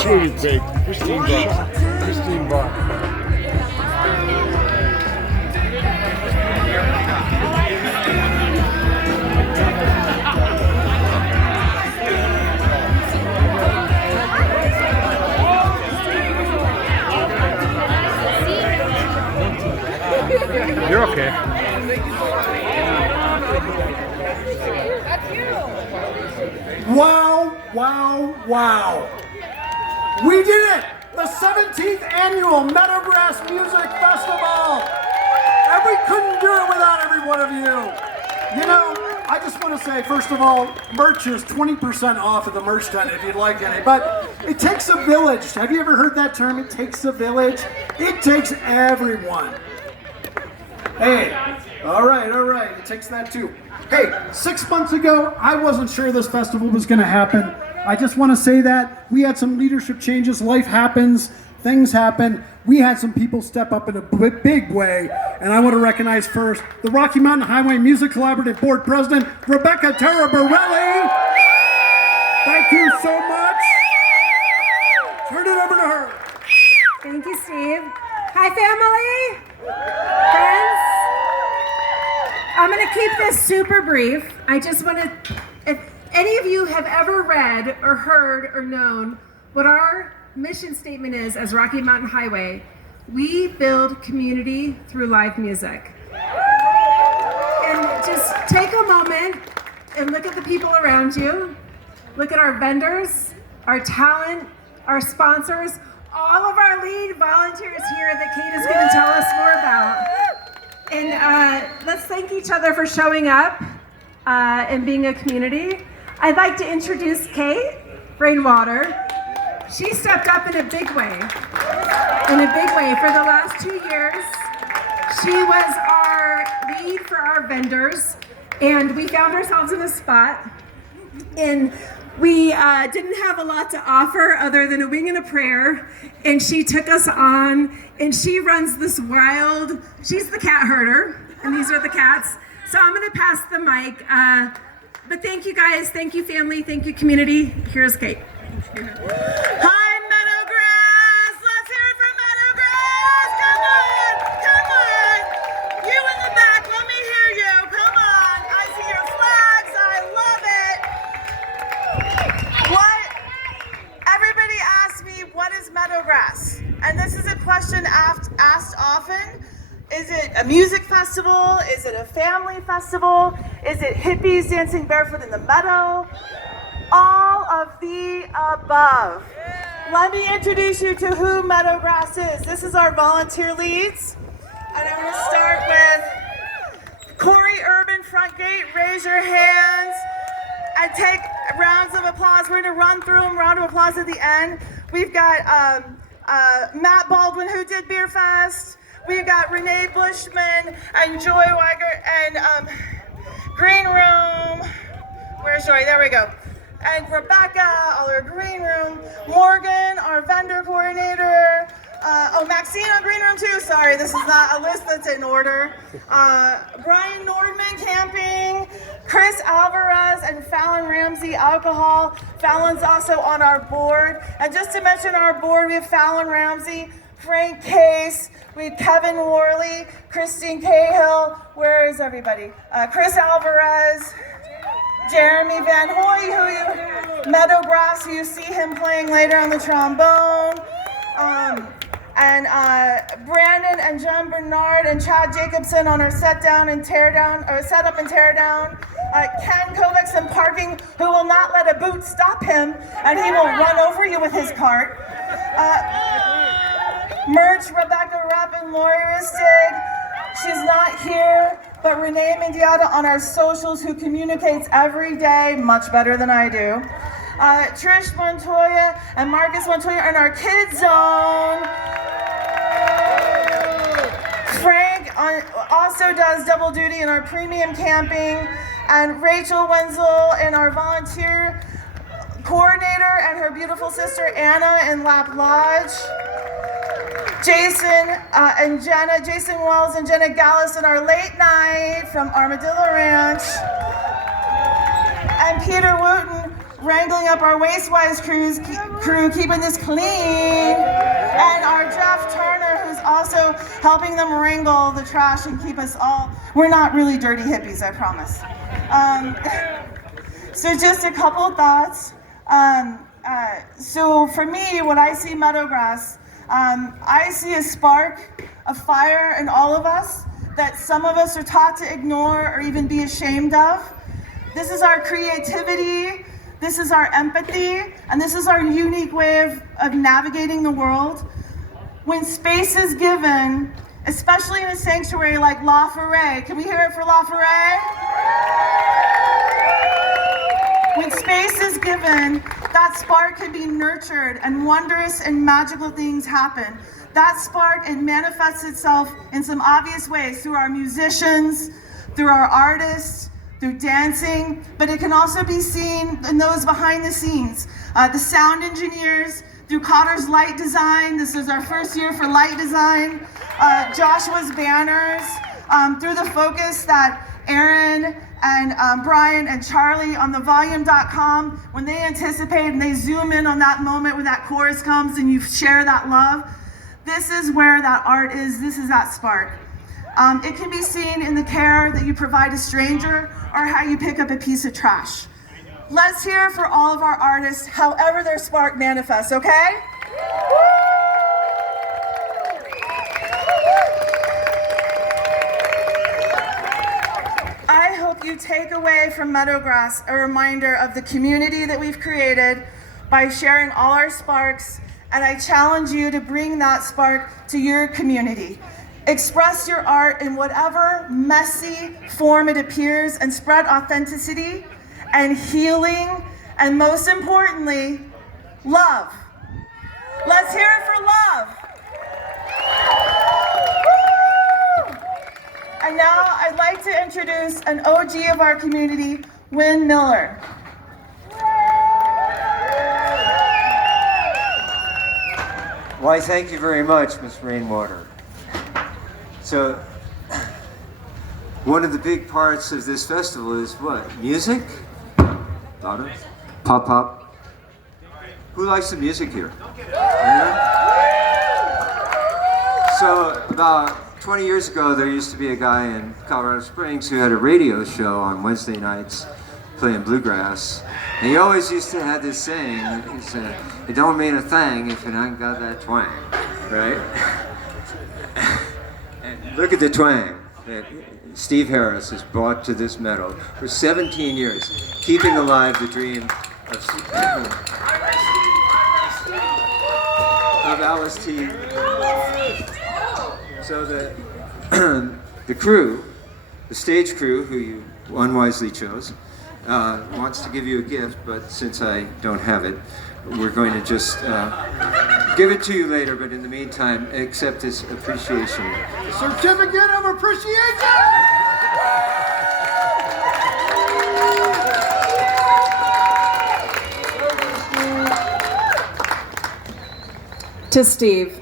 Sweetie Bake. Christine Bach. You're okay. Wow, wow, wow. We did it! The 17th annual MeadowGrass Music Festival! And we couldn't do it without every one of you. You know, I just want to say, first of all, merch is 20% off at the merch tent if you'd like any. But it takes a village. Have you ever heard that term? It takes a village. It takes everyone. Hey, all right, it takes that too. Hey, 6 months ago, I wasn't sure this festival was gonna happen. I just wanna say that we had some leadership changes, life happens, things happen. We had some people step up in a big way, and I wanna recognize first the Rocky Mountain Highway Music Collaborative Board President, Rebecca Taraborelli. Thank you so much. Turn it over to her. Thank you, Steve. Hi, family, friends. I'm going to keep this super brief. I just want to, if any of you have ever read or heard or known what our mission statement is as Rocky Mountain Highway, we build community through live music. And just take a moment and look at the people around you. Look at our vendors, our talent, our sponsors, all of our lead volunteers here that Kate is going to tell us more about. And let's thank each other for showing up and being a community. I'd like to introduce Kate Rainwater. She stepped up in a big way. For the last 2 years. She was our lead for our vendors, and we found ourselves in a spot. And we didn't have a lot to offer other than a wing and a prayer, and she took us on, and she runs this wild, she's the cat herder, and these are the cats. So I'm gonna pass the mic, but thank you guys, thank you family, thank you community. Here's Kate. Hi MeadowGrass, let's hear it for MeadowGrass, come on, you in the back, let me hear you, come on, I see your flags, I love it. Everybody asks me, what is MeadowGrass? And this is a question asked often. Is it a music festival? Is it a family festival? Is it hippies dancing barefoot in the meadow? All of the above. Let me introduce you to who MeadowGrass is. This is our volunteer leads. And I'm gonna start with Corey Urban, front gate. Raise your hands and take rounds of applause. We're gonna run through them, round of applause at the end. We've got Matt Baldwin, who did Beer Fest. We've got Renee Bushman and Joy Weiger and Green Room. Where's Joy? There we go. And Rebecca, all our Green Room. Morgan, our vendor coordinator. Maxine on Green Room too. Sorry, this is not a list that's in order. Brian Nordman camping. Chris Alvarez and Fallon Ramsey alcohol. Fallon's also on our board. And just to mention our board, we have Fallon Ramsey, Frank Case, we have Kevin Worley, Christine Cahill. Where is everybody? Chris Alvarez, Jeremy Van Hoy, MeadowGrass, who you see him playing later on the trombone. And Brandon and John Bernard and Chad Jacobson on our set up and tear down. Ken Kovacs in parking, who will not let a boot stop him, and he will run over you with his cart. Merch, Rebecca Rapp and Lori Ristig. She's not here, but Renee Mendiata on our socials, who communicates every day much better than I do. Trish Montoya and Marcus Montoya in our kids zone. Frank also does double duty in our premium camping, and Rachel Wenzel in our volunteer coordinator, and her beautiful sister Anna in Lap Lodge. Jason Wells and Jenna Gallus in our late night from Armadillo Ranch. And Peter Wooten wrangling up our Wastewise crew, keeping this clean, and our Jeff Turner, who's also helping them wrangle the trash and keep us all, we're not really dirty hippies, I promise. So just a couple thoughts. So for me, when I see MeadowGrass, I see a spark, a fire in all of us that some of us are taught to ignore or even be ashamed of. This is our creativity, this is our empathy, and this is our unique way of navigating the world. When space is given, especially in a sanctuary like LaForet, can we hear it for LaForet? When space is given, that spark can be nurtured and wondrous and magical things happen. That spark, it manifests itself in some obvious ways through our musicians, through our artists, through dancing, but it can also be seen in those behind the scenes. The sound engineers, through Cotter's light design. This is our first year for light design. Joshua's banners, through the focus that Aaron and Brian and Charlie on thevolume.com, when they anticipate and they zoom in on that moment when that chorus comes and you share that love, this is where that art is, this is that spark. It can be seen in the care that you provide a stranger or how you pick up a piece of trash. Let's hear for all of our artists, however their spark manifests, okay? I hope you take away from MeadowGrass a reminder of the community that we've created by sharing all our sparks, and I challenge you to bring that spark to your community. Express your art in whatever messy form it appears and spread authenticity and healing, and most importantly, love. Let's hear it for love. And now I'd like to introduce an OG of our community, Wynn Miller. Why, thank you very much, Miss Rainwater. So, one of the big parts of this festival is what? Music? Daughter? Pop. Who likes the music here? Yeah? So, about 20 years ago, there used to be a guy in Colorado Springs who had a radio show on Wednesday nights playing bluegrass. And he always used to have this saying, he said, it don't mean a thing if it ain't got that twang, right? And look at the twang that Steve Harris has brought to this meadow for 17 years, keeping alive the dream of Alice T. So the crew, the stage crew, who you unwisely chose, wants to give you a gift, but since I don't have it, we're going to just give it to you later, but in the meantime, accept this appreciation. Certificate of appreciation! To Steve.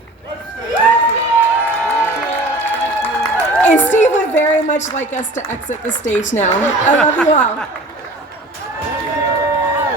And Steve would very much like us to exit the stage now. I love you all.